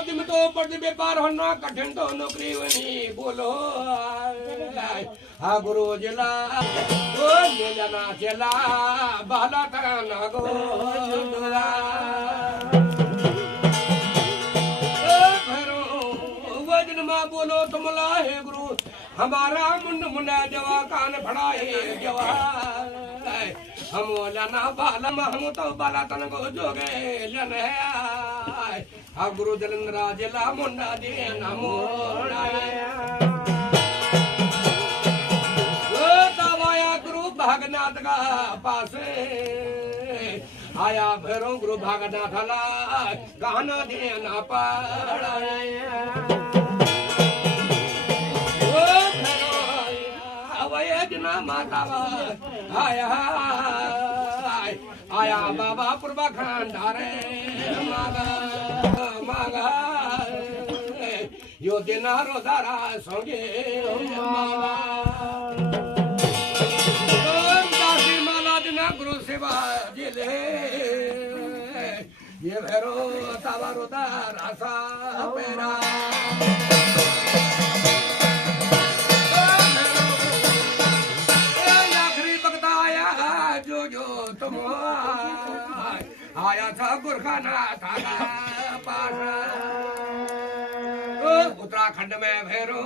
मध्यम तो पढ़ व्यापार होना कठिन तो नौकरी बनी बोलो हाँ गुरु जिला ओ ले जाना चला बाला तराना गो दुला वजन माँ बोलो तुमला है गुरु हमारा मुंड मुंडा जवा कान फड़ाए जवा हम लना बालम हम तो बाला तन को जोगे लन है आ गुरु जलंधरा जिला मुंडा दे नमो दवाया गुरु भागनाथ का पास आया भैरो गुरु भागनाथ ला गाना देना पड़ा जना माता आया आया बाबा पूर्वा खंडारे मागा मागा यो दिना रोदारा संगे मागा दासी माला दिना गुरु सेवा जिले ये भैरो तावा रोदारा सा पेरा आया था गुरखाना था पास उत्तराखंड में भैरो